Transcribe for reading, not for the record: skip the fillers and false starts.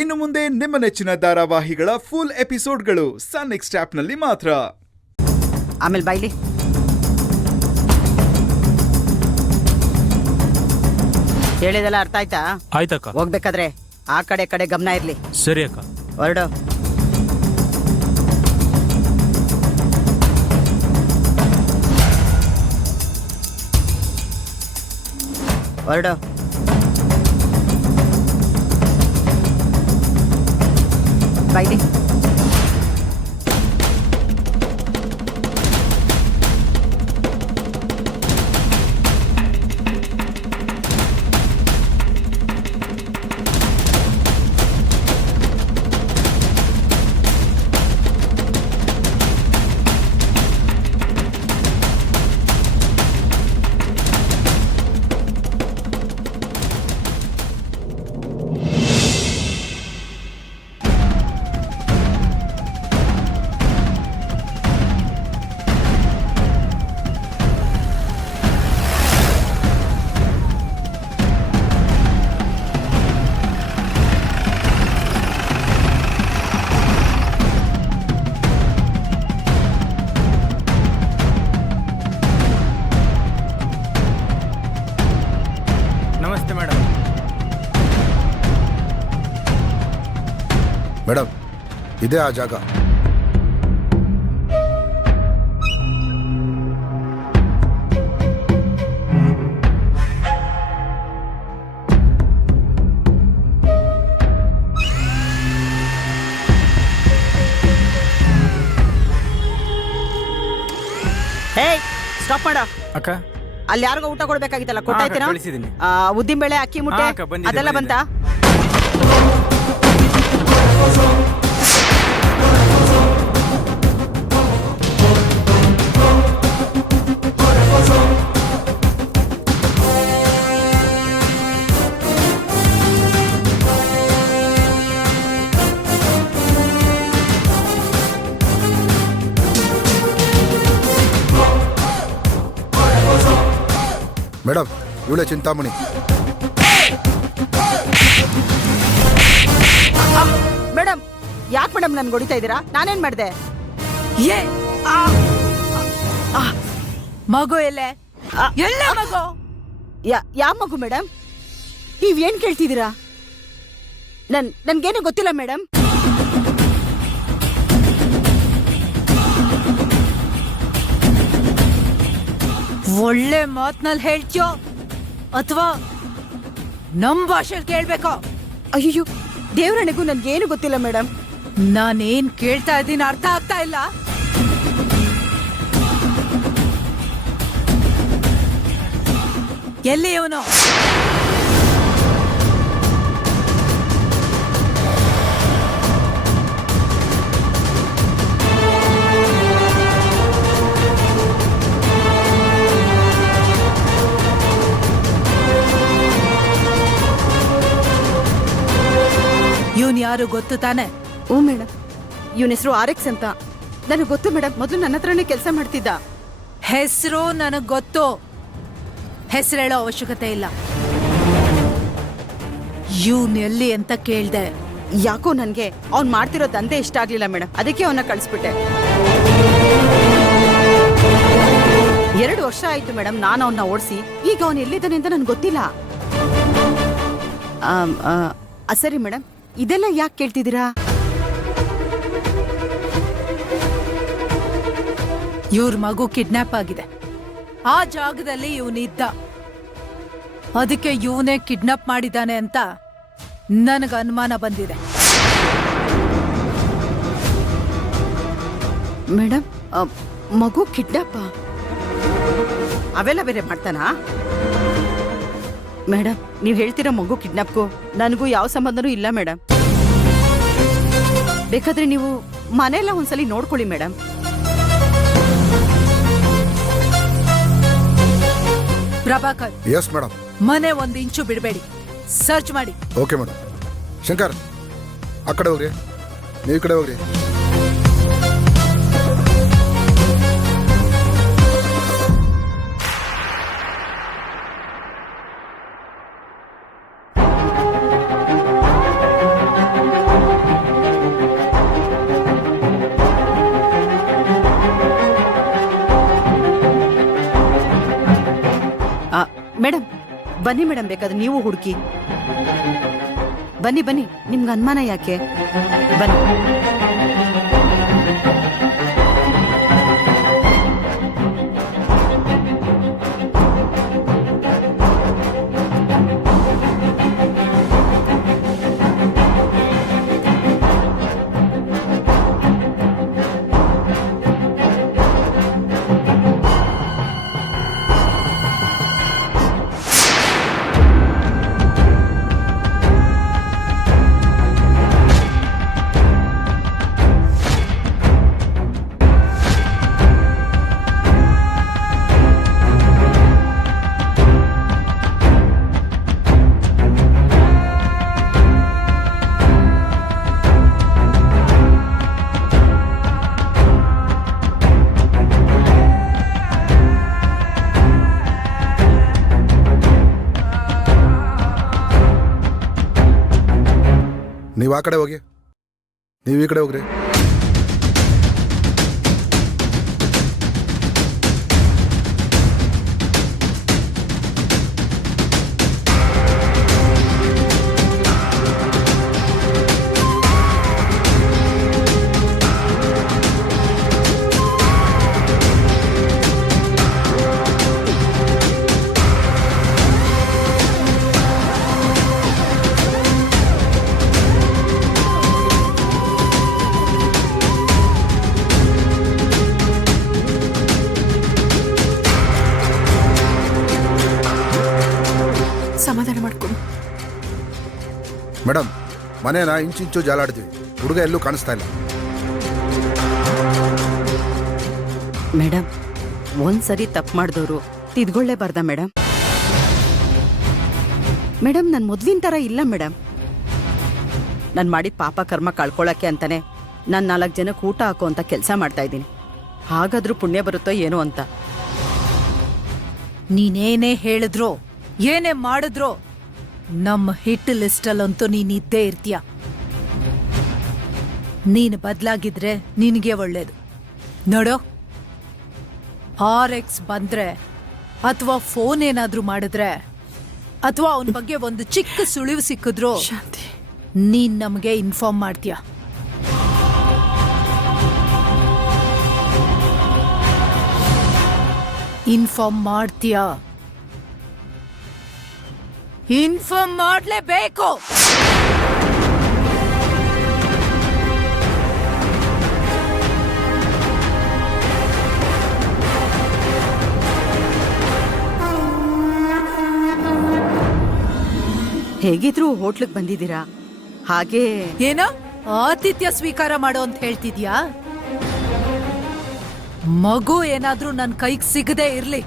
ಇನ್ನು ಮುಂದೆ ನಿಮ್ಮ ನೆಚ್ಚಿನ ಧಾರಾವಾಹಿಗಳ ಫುಲ್ ಎಪಿಸೋಡ್ಗಳು ಸನ್ ನೆಕ್ಸ್ಟ್ ಆಪ್ನಲ್ಲಿ ಮಾತ್ರ. ಆಮೇಲೆ ಬಾಯ್ಲಿ. ಹೇಳಿದೆಲ್ಲ ಅರ್ಥ ಆಯ್ತಾ? ಆಯ್ತಕ್ಕ. ಹೋಗ್ಬೇಕಾದ್ರೆ ಆ ಕಡೆ ಗಮನ ಇರ್ಲಿ. ಸರಿ ಅಕ್ಕ. ಹೊರಡು. ಹೊರಡು. ಬಾಯ್ಲಿ. ನಮಸ್ತೆ ಮೇಡಮ್. ಮೇಡಮ್, ಇದೇ ಆ ಜಾಗ. ಹೇ, ಸ್ಟಾಪ್ ಮಾಡ. ಅಕ್ಕ, ಅಲ್ಲಿ ಯಾರಿಗೋ ಊಟ ಕೊಡ್ಬೇಕಾಗಿತ್ತಲ್ಲ, ಕೊಟ್ಟಾಯ್ತೇನೋ? ಕಳಿಸಿದ್ದೀನಿ. ಉದ್ದಿನ ಬೇಳೆ, ಅಕ್ಕಿ ಮುಟ್ಟೆ ಅಕ್ಕ, ಬಂದಿದೆ, ಅದೆಲ್ಲ ಬಂತಾ? ಮೇಡಮ್, ಇವಳೆ ಚಿಂತಾಮಣಿ. ಮೇಡಮ್, ಯಾಕೆ ಮೇಡಮ್ ನನ್ಗೆ ಹೊಡಿತಾ ಇದ್ದೀರಾ? ನಾನೇನ್ ಮಾಡ್ದೆ? ಮಗು ಎಲ್ಲೇ? ಎಲ್ಲೇ ಮಗು? ಯಾವ ಮಗು ಮೇಡಮ್? ನೀವೇನ್ ಕೇಳ್ತಿದ್ದೀರಾ? ನನ್ಗೇನು ಗೊತ್ತಿಲ್ಲ ಮೇಡಮ್. ಒಳ್ಳೆ ಮಾತ್ನಲ್ಲಿ ಹೇಳ್ತೀಯೋ ಅಥವಾ ನಮ್ ಭಾಷೆಲ್ ಕೇಳ್ಬೇಕೋ? ಅಯ್ಯೋ, ದೇವರನಿಗೂ ನನ್ಗೇನು ಗೊತ್ತಿಲ್ಲ ಮೇಡಮ್. ನಾನೇನ್ ಕೇಳ್ತಾ ಇದ್ದೀನಿ ಅರ್ಥ ಆಗ್ತಾ ಇಲ್ಲ? ಎಲ್ಲಿ ಇವನು? ಇವನ್ ಯಾರು ಗೊತ್ತು ತಾನೆ? ಓ ಮೇಡಮ್, ಇವನ ಹೆಸರು ಆರ್ಎಕ್ಸ್ ಅಂತ. ನನಗೆ ಗೊತ್ತು ಮೇಡಮ್. ಮೊದಲು ನನ್ನ ಹತ್ರನೇ ಕೆಲಸ ಮಾಡ್ತಿದ್ದ. ಹೆಸರು ನನಗ್ ಗೊತ್ತು. ಹೆಸರು ಹೇಳೋ ಅವಶ್ಯಕತೆ ಇಲ್ಲ. ಇವನ್ ಎಲ್ಲಿ ಅಂತ ಕೇಳ್ದೆ. ಯಾಕೋ ನನ್ಗೆ ಅವ್ನ್ ಮಾಡ್ತಿರೋ ದಂಧೆ ಇಷ್ಟ ಆಗ್ಲಿಲ್ಲ ಮೇಡಮ್, ಅದಕ್ಕೆ ಅವನ್ನ ಕಳಿಸ್ಬಿಟ್ಟೆ. 2 ವರ್ಷ ಆಯ್ತು ಮೇಡಮ್ ನಾನು ಅವನ್ನ ಓಡಿಸಿ. ಈಗ ಅವನ್ ಎಲ್ಲಿದ್ದಾನೆ ಅಂತ ನನ್ಗೆ ಗೊತ್ತಿಲ್ಲ. ಸರಿ ಮೇಡಮ್, ಇದೆಲ್ಲ ಯಾಕೆ ಕೇಳ್ತಿದ್ದೀರಾ? ಇವ್ರ ಮಗು ಕಿಡ್ನಾಪ್ ಆಗಿದೆ. ಆ ಜಾಗದಲ್ಲಿ ಇವನಿದ್ದ. ಅದಕ್ಕೆ ಇವನೇ ಕಿಡ್ನಾಪ್ ಮಾಡಿದ್ದಾನೆ ಅಂತ ನನಗೆ ಅನುಮಾನ ಬಂದಿದೆ. ಮೇಡಮ್, ಮಗು ಕಿಡ್ನಾಪ್ ಅವೆಲ್ಲ ಬೇರೆ ಮಾಡ್ತಾನಾ? ಮೇಡಮ್, ನೀವು ಹೇಳ್ತಿರೋ ಮಗು ಕಿಡ್ನಾಪ್ಗೂ ನನಗೂ ಯಾವ ಸಂಬಂಧನೂ ಇಲ್ಲ ಮೇಡಮ್. ಬೇಕಾದ್ರೆ ನೀವು ಮನೆಯೆಲ್ಲ ಒಂದ್ಸಲಿ ನೋಡ್ಕೊಳ್ಳಿ ಮೇಡಮ್. Prabhakar, yes madam. ಮನೆ 1 ಇಂಚು ಬಿಡಬೇಡಿ, ಸರ್ಚ್ ಮಾಡಿ. Okay madam. ಶಂಕರ್, ಆ ಕಡೆ ಹೋಗ್ರಿ, ನೀವು ಈ ಕಡೆ ಹೋಗ್ರಿ. ಬನ್ನಿ ಮೇಡಮ್, ಬೇಕಾದ್ರೆ ನೀವು ಹುಡುಕಿ. ಬನ್ನಿ ಬನ್ನಿ, ನಿಮ್ಗೆ ಅನುಮಾನ ಯಾಕೆ? ಬನ್ನಿ. ನೀವು ಆ ಕಡೆ ಹೋಗಿ, ನೀವು ಈ ಕಡೆ ಹೋಗ್ರಿ. ಸಮಾಧಾನ ಮಾಡ್ಕೊಂಡು ಮೇಡಮ್, ಮನೇನ ಇಂಚಿಂಚು ಜಾಲಾಡ್ತೀವಿ, ಹುಡುಗ ಎಲ್ಲೂ ಕಾಣಿಸ್ತಾ ಇಲ್ಲ. ಮೇಡಮ್, ಒಂದ್ಸರಿ ತಪ್ಪು ಮಾಡಿದವರು ತಿದ್ಕೊಳ್ಳೇಬಾರ್ದ ಮೇಡಮ್? ಮೇಡಮ್, ನಾನು ಮೊದ್ಲಿನ ಥರ ಇಲ್ಲ ಮೇಡಮ್. ನಾನು ಮಾಡಿದ ಪಾಪ ಕರ್ಮ ಕಳ್ಕೊಳಕ್ಕೆ ಅಂತಾನೆ ನಾನು 4 ಜನಕ್ಕೆ ಊಟ ಹಾಕೋ ಅಂತ ಕೆಲಸ ಮಾಡ್ತಾ ಇದ್ದೀನಿ. ಹಾಗಾದ್ರೂ ಪುಣ್ಯ ಬರುತ್ತೋ ಏನೋ ಅಂತ. ನೀನೇನೇ ಹೇಳಿದ್ರು ಏನೇ ಮಾಡಿದ್ರು ನಮ್ಮ ಹಿಟ್ ಲಿಸ್ಟಲ್ಲಂತೂ ನೀನಿದ್ದೇ ಇರ್ತೀಯ. ನೀನು ಬದಲಾಗಿದ್ರೆ ನಿನಗೆ ಒಳ್ಳೇದು. ನೋಡು, RX ಬಂದ್ರೆ ಅಥವಾ ಫೋನ್ ಏನಾದ್ರೂ ಮಾಡಿದ್ರೆ ಅಥವಾ ಅವನ ಬಗ್ಗೆ ಒಂದು ಚಿಕ್ಕ ಸುಳಿವು ಸಿಕ್ಕಿದ್ರು ನೀನ್ ನಮಗೆ ಇನ್ಫಾರ್ಮ್ ಮಾಡ್ತೀಯ. ಇನ್ಫಾರ್ಮ್ ಮಾಡ್ತೀಯಾ? ಇನ್ಫಾರ್ಮ್ ಮಾಡ್ಲೇಬೇಕು. ಹೇಗಿದ್ರು ಹೋಟ್ಲಿಗೆ ಬಂದಿದ್ದೀರಾ, ಹಾಗೆ ಏನೋ ಆತಿಥ್ಯ ಸ್ವೀಕಾರ ಮಾಡೋ ಅಂತ ಹೇಳ್ತಿದ್ಯಾ? ಮಗು ಏನಾದ್ರೂ ನನ್ನ ಕೈಗೆ ಸಿಗದೆ ಇರ್ಲಿ,